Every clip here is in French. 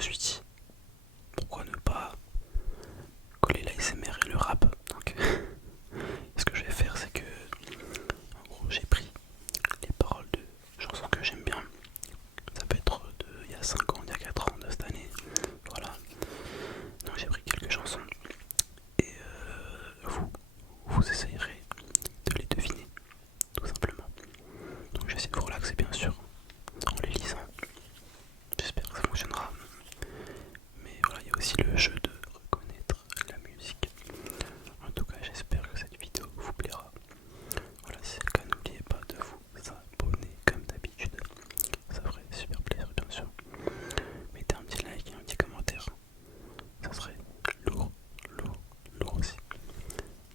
me suis dit pourquoi ne pas coller l'ASMR et le rap. Donc ce que je vais faire, c'est que en gros j'ai pris les paroles de chansons que j'aime bien. Ça peut être de il y a 5 ans, il y a 4 ans, de cette année. Voilà. Donc j'ai pris quelques chansons et vous essayerez de les deviner, tout simplement. Donc j'essaie de vous relaxer bien sûr en les lisant. J'espère que ça fonctionnera. Mais voilà, il y a aussi le jeu de reconnaître la musique. En tout cas, j'espère que cette vidéo vous plaira. Voilà, si c'est le cas, n'oubliez pas de vous abonner comme d'habitude. Ça ferait super plaisir, bien sûr. Mettez un petit like et un petit commentaire. Ça serait lourd, lourd, lourd aussi.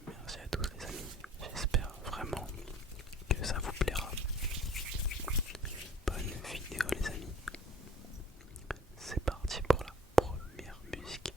Merci à tous les amis. J'espère vraiment que ça vous plaira. Bonne vidéo les amis. C'est parti pour la première musique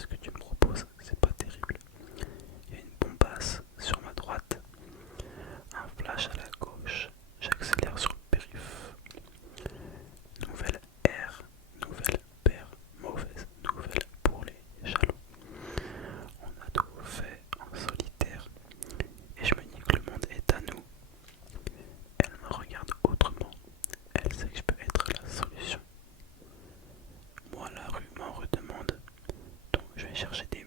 ce que tu me proposes, c'est pas terrible. Il y a une bombasse sur ma droite, un flash à la gauche, j'accélère sur le périph'. Nouvelle R, nouvelle paire, mauvaise nouvelle pour les jaloux. On a tout fait en solitaire et je me dis que le monde est à nous. Elle me regarde autrement, elle sait que je peux être la solution. Moi la rue m'en redemande, donc je vais chercher des